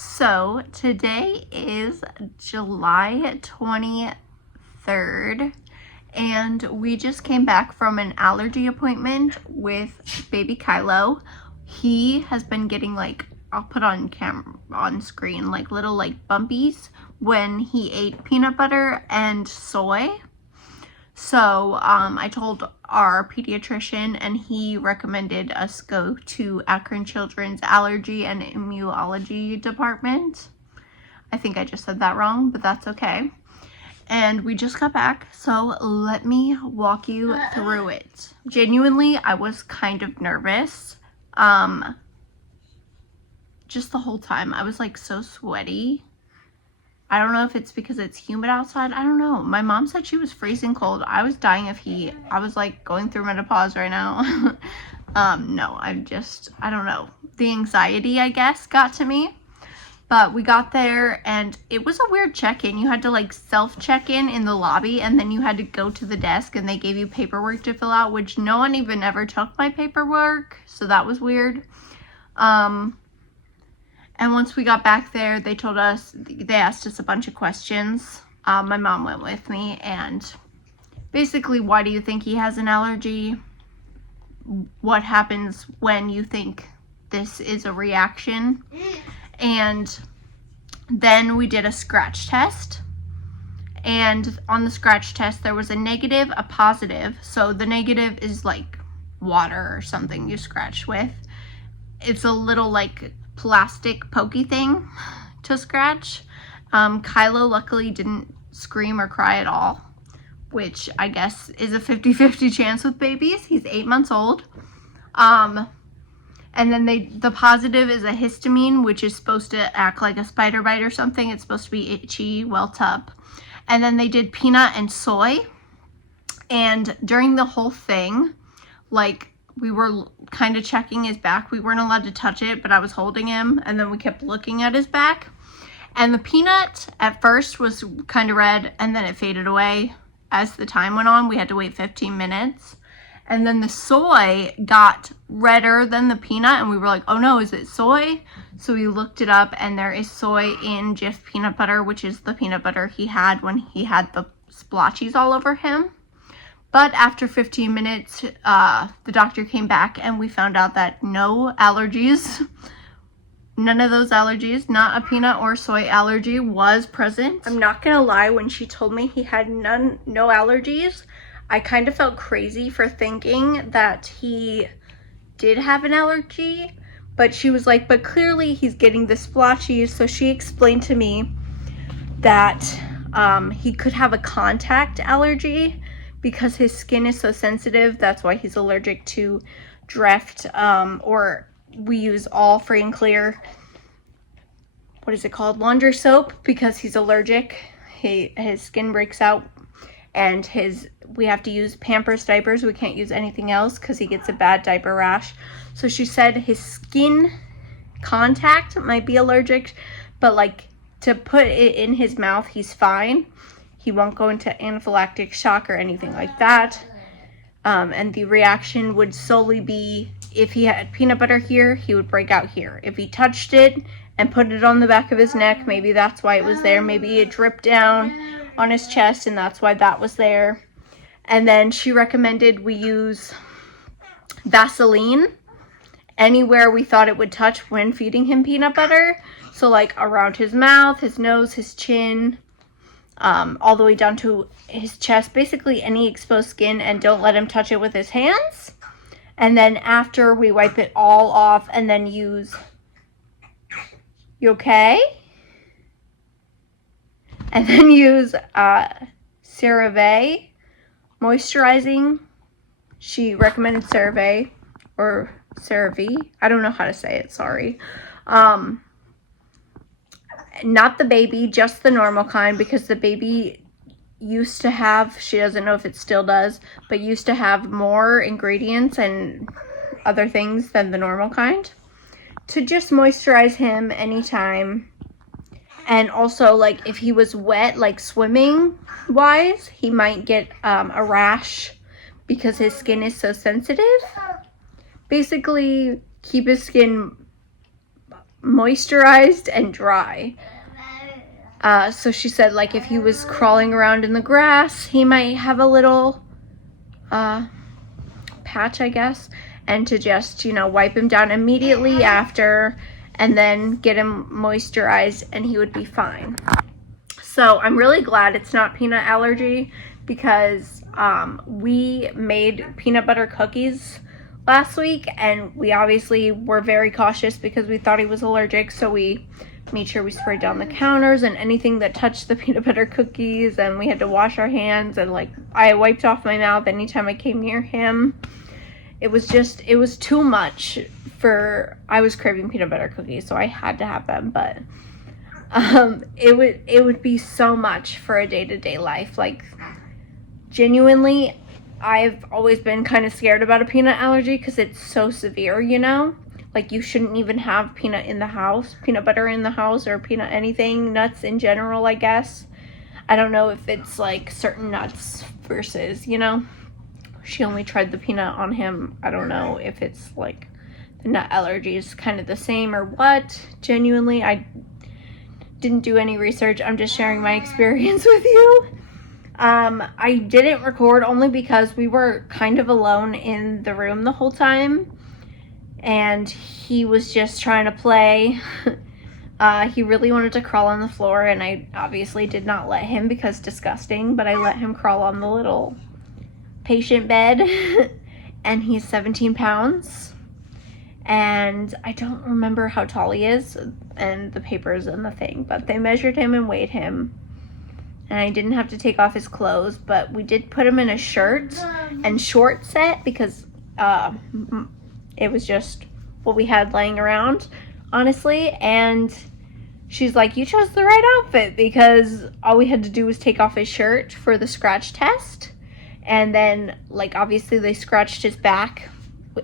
So today is July 23rd and we just came back from an allergy appointment with baby Kylo. He has been getting I'll put on screen little bumpies when he ate peanut butter and soy. So I told our pediatrician and he recommended us go to Akron Children's Allergy and Immunology department. I think I just said that wrong, but that's okay. And we just got back, so let me walk you through it. Genuinely, I was kind of nervous. Just the whole time. I was so sweaty. I don't know if it's because it's humid outside. I don't know. My mom said she was freezing cold. I was dying of heat. I was going through menopause right now. No, I don't know. The anxiety, I guess, got to me. But we got there and it was a weird check-in. You had to self-check-in in the lobby and then you had to go to the desk and they gave you paperwork to fill out, which no one even ever took my paperwork. So that was weird. And once we got back there, they asked us a bunch of questions. My mom went with me and basically, why do you think he has an allergy? What happens when you think this is a reaction? And then we did a scratch test. And on the scratch test, there was a negative, a positive. So the negative is water or something you scratch with. It's a little plastic pokey thing to scratch. Kylo luckily didn't scream or cry at all, which I guess is a 50-50 chance with babies. He's 8 months old. And then the positive is a histamine, which is supposed to act like a spider bite or something. It's supposed to be itchy, welt up. And then they did peanut and soy. And during the whole thing, we were kind of checking his back. We weren't allowed to touch it, but I was holding him, and then we kept looking at his back. And the peanut at first was kind of red, and then it faded away as the time went on. We had to wait 15 minutes. And then the soy got redder than the peanut, and we were like, oh no, is it soy? So we looked it up, and there is soy in Jif peanut butter, which is the peanut butter he had when he had the splotches all over him. But after 15 minutes, the doctor came back and we found out that no allergies, none of those allergies, not a peanut or soy allergy was present. I'm not gonna lie, when she told me he had no allergies, I kind of felt crazy for thinking that he did have an allergy. But she was like, but clearly he's getting the splotches. So she explained to me that he could have a contact allergy, because his skin is so sensitive. That's why he's allergic to Dreft, or we use all free and clear, what is it called, laundry soap, because he's allergic. His skin breaks out, and we have to use Pampers diapers. We can't use anything else because he gets a bad diaper rash. So she said his skin contact might be allergic, but to put it in his mouth, he's fine. He won't go into anaphylactic shock or anything like that. And the reaction would solely be if he had peanut butter here, he would break out here. If he touched it and put it on the back of his neck, maybe that's why it was there. Maybe it dripped down on his chest and that's why that was there. And then she recommended we use Vaseline anywhere we thought it would touch when feeding him peanut butter. So around his mouth, his nose, his chin, all the way down to his chest, basically any exposed skin, and don't let him touch it with his hands. And then after, we wipe it all off and then use, you okay? And then use CeraVe moisturizing. She recommended CeraVe or CeraVe. I don't know how to say it, sorry. Not the baby, just the normal kind, because the baby used to have, she doesn't know if it still does, but used to have more ingredients and other things than the normal kind, to just moisturize him anytime. And also, if he was wet, swimming wise, he might get a rash because his skin is so sensitive. Basically, keep his skin moisturized and dry. So she said, like, if he was crawling around in the grass, he might have a little patch, I guess, and to just, wipe him down immediately after and then get him moisturized and he would be fine. So I'm really glad it's not peanut allergy, because we made peanut butter cookies last week, and we obviously were very cautious because we thought he was allergic, so we made sure we sprayed down the counters and anything that touched the peanut butter cookies, and we had to wash our hands, and like I wiped off my mouth anytime I came near him. It was too much I was craving peanut butter cookies, so I had to have them, but it would be so much for a day-to-day life. Like, genuinely, I've always been kind of scared about a peanut allergy because it's so severe, like you shouldn't even have peanut butter in the house, or peanut anything, nuts in general, I guess. I don't know if it's like certain nuts versus, she only tried the peanut on him. I don't know if it's like the nut allergy is kind of the same or what. Genuinely, I didn't do any research. I'm just sharing my experience with you. I didn't record only because we were kind of alone in the room the whole time, and he was just trying to play. He really wanted to crawl on the floor, and I obviously did not let him because disgusting, but I let him crawl on the little patient bed. And he's 17 pounds, and I don't remember how tall he is and the papers and the thing, but they measured him and weighed him, and I didn't have to take off his clothes, but we did put him in a shirt and short set because it was just what we had laying around, honestly. And she's like, you chose the right outfit, because all we had to do was take off his shirt for the scratch test, and then like obviously they scratched his back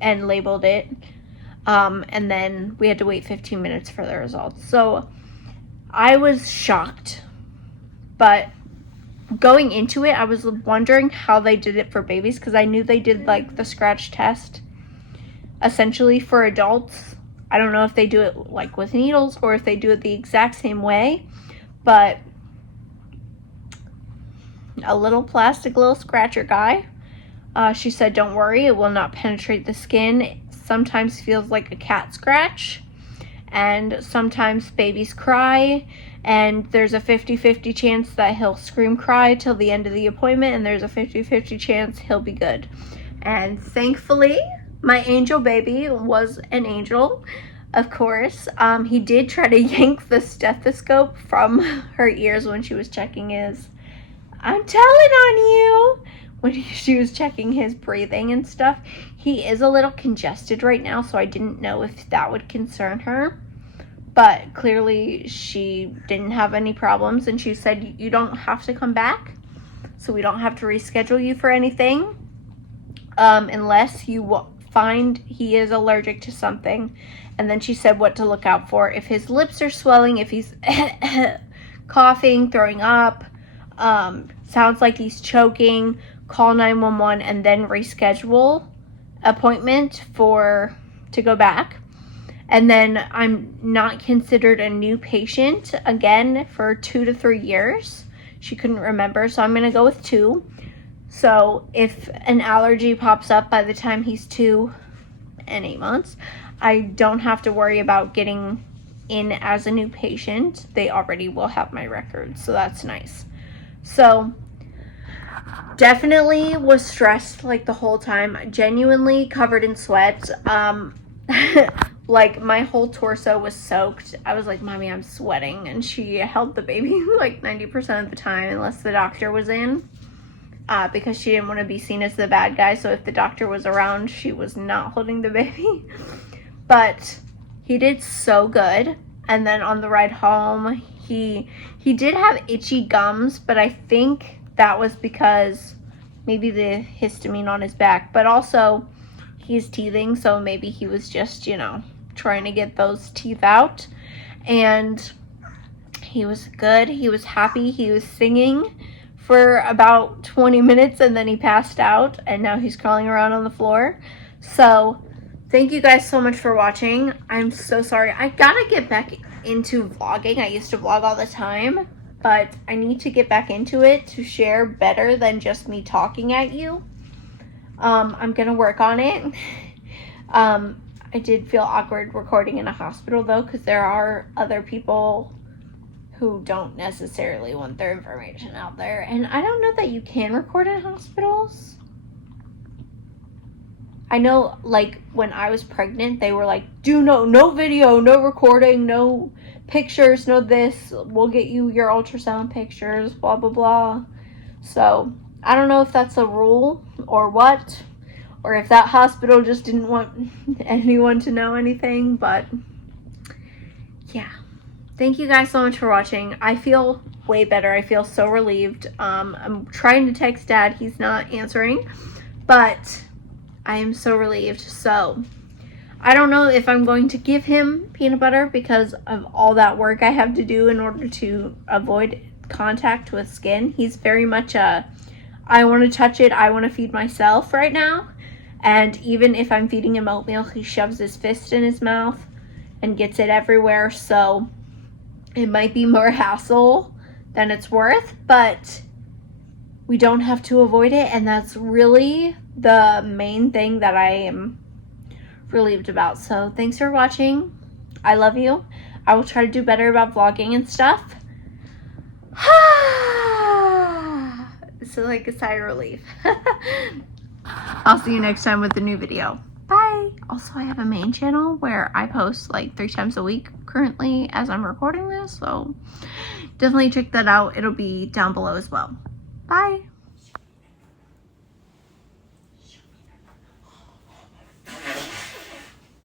and labeled it, and then we had to wait 15 minutes for the results. So I was shocked. But going into it, I was wondering how they did it for babies, because I knew they did like the scratch test essentially for adults. I don't know if they do it like with needles or if they do it the exact same way, but a little scratcher guy. She said, don't worry, it will not penetrate the skin. It sometimes feels like a cat scratch, and sometimes babies cry, and there's a 50-50 chance that he'll scream cry till the end of the appointment, and there's a 50-50 chance he'll be good. And thankfully, my angel baby was an angel, of course. He did try to yank the stethoscope from her ears when she was checking his, I'm telling on you, when she was checking his breathing and stuff. He is a little congested right now, so I didn't know if that would concern her. But clearly she didn't have any problems, and she said, you don't have to come back, so we don't have to reschedule you for anything, unless you find he is allergic to something. And then she said what to look out for: if his lips are swelling, if he's coughing, throwing up, sounds like he's choking, call 911 and then reschedule appointment to go back. And then I'm not considered a new patient again for 2 to 3 years. She couldn't remember, so I'm going to go with 2. So if an allergy pops up by the time he's 2 and 8 months, I don't have to worry about getting in as a new patient. They already will have my records, so that's nice. So definitely was stressed like the whole time, genuinely covered in sweat. Like my whole torso was soaked. I was like, Mommy, I'm sweating. And she held the baby like 90% of the time, unless the doctor was in, because she didn't want to be seen as the bad guy. So if the doctor was around, she was not holding the baby. But he did so good. And then on the ride home, he did have itchy gums, but I think that was because maybe the histamine on his back, but also he's teething, so maybe he was just, trying to get those teeth out. And he was good. He was happy. He was singing for about 20 minutes, and then he passed out, and now he's crawling around on the floor. So thank you guys so much for watching. I'm so sorry. I gotta get back into vlogging. I used to vlog all the time, but I need to get back into it to share better than just me talking at you. I'm gonna work on it. I did feel awkward recording in a hospital though, because there are other people who don't necessarily want their information out there. And I don't know that you can record in hospitals. I know, like, when I was pregnant, they were like, no video, no recording, no pictures, no this. We'll get you your ultrasound pictures, blah, blah, blah. So, I don't know if that's a rule or what, or if that hospital just didn't want anyone to know anything, but yeah. Thank you guys so much for watching. I feel way better. I feel so relieved. I'm trying to text Dad. He's not answering, but I am so relieved. So I don't know if I'm going to give him peanut butter because of all that work I have to do in order to avoid contact with skin. He's very much I want to touch it. I want to feed myself right now. And even if I'm feeding him oatmeal, he shoves his fist in his mouth and gets it everywhere. So it might be more hassle than it's worth, but we don't have to avoid it, and that's really the main thing that I am relieved about. So thanks for watching. I love you. I will try to do better about vlogging and stuff. So like a sigh of relief. I'll see you next time with a new video. Bye. Also, I have a main channel where I post like 3 times a week currently as I'm recording this, so definitely check that out. It'll be down below as well. Bye.